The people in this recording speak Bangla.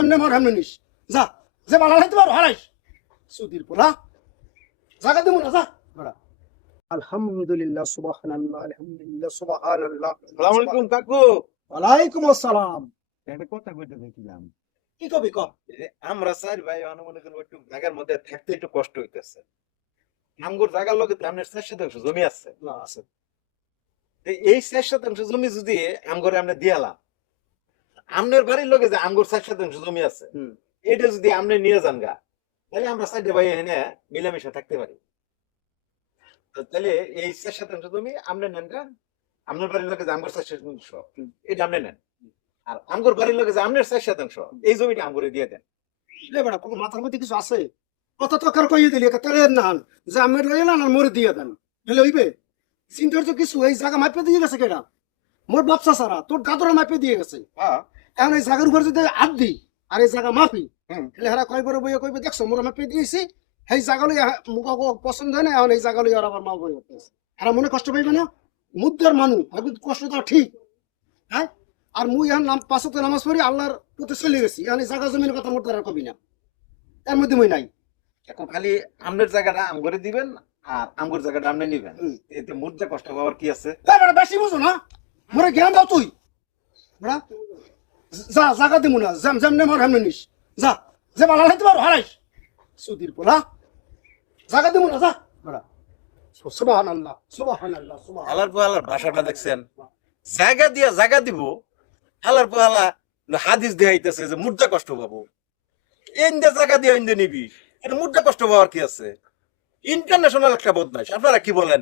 এমনি মর এমনি নিস যা যে বালা লাইতে পারো হারাইস সুদির পোলা জায়গা দেবো না যা বড়া আলহামদুলিল্লাহ সুবহানাল্লাহ আলহামদুলিল্লাহ সুবহানাল্লাহ আসসালামু আলাইকুম কাকু। ওয়ালাইকুম আসসালাম একটা কথা কইতে দেখছিলাম, কি কবি ক আমরা চার ভাই মনে করেন একটু জায়গার মধ্যে থাকতে একটু কষ্ট হইতেছে। আমগোর জায়গার লগে তো আপনার 4 শতাংশ জমি আছে। না আছে তো এই 4 শতাংশ জমি যদি আমগরে আমরা দিয়ালাম, আমনের বাড়ির লগে যে আমগোর 4 শতাংশ জমি আছে, এটা যদি আমনে নিয়ে যান গা, তাহলে আমরা 4 ভাই এনে মিলামিশা থাকতে পারি। তো তাহলে এই 4 শতাংশ জমি আমনে নেন গা, আমনের বাড়ির লগে যে আমগোর 4 শতাংশ, এটা আমনে নেন। আর আমগোর বাড়ির লগে যে আমনের 4 শতাংশ, এই জমিটা আমগরে দিয়ে দেন। রে বড়া কোনো মাথার মধ্যে কিছু আছে কত টাকার কইয়ে দিলি তাহলে না যে আমি লইলা না মরে দিয়ে দেন তাহলে হইবে চিন্তার তো কিছু এই জায়গা মাপে দিয়ে গেছে কেডা মোর বাপসা সারা তোর গাদরা মাপে দিয়ে গেছে হ্যাঁ, এখন এই জায়গার উপর যদি হাত দিই আর এই জায়গা মাপি তাহলে হেরা কয় বড় বইয়া কইবে দেখছো মোর মাপে দিয়েছি সেই জায়গা লই মুখ পছন্দ হয় না এখন এই জায়গা লই আর আবার মাপ বই করতেছে হেরা মনে কষ্ট পাইবে না মুদ্রার মানুষ হয়তো কষ্ট তো ঠিক হ্যাঁ আর মুই এখন পাঁচ ওয়াক্ত নামাজ পড়ি আল্লাহর প্রতি চলে গেছি এখন এই জায়গা জমির কথা মোর দ্বারা কবি না এর মধ্যে মই নাই এখন খালি আমনের জায়গাটা আমগরে দিবেন আর আমগর জায়গাটা আমনে নিবেন। এতে মুদ্রা কষ্ট পাওয়ার কি আছে? এবারে বেশি বুঝো না মোরে জ্ঞান দাও তুই বড়া যা জায়গা দিমু না যেমনে মর হেমনে নিস যা যে বালা লাইতে পারো হারাইস সুদির পোলা জায়গা দিমু না যা বড়া সুবহানাল্লাহ সুবহানাল্লাহ সুবহানাল্লাহ হালার পোহালার ভাষাটা দেখছেন, জায়গা দিয়া জায়গা দিব, হালার পোহালা হাদিস দেখাইতেছে যে মুদ্রা কষ্ট পাবো। ইন্দে জায়গা দিয়ে ইন্দে নিবি, এটা মুদ্রা কষ্ট পাওয়ার কি আছে? ইন্টারন্যাশনাল একটা বদমাইশ। আপনারা কি বলেন?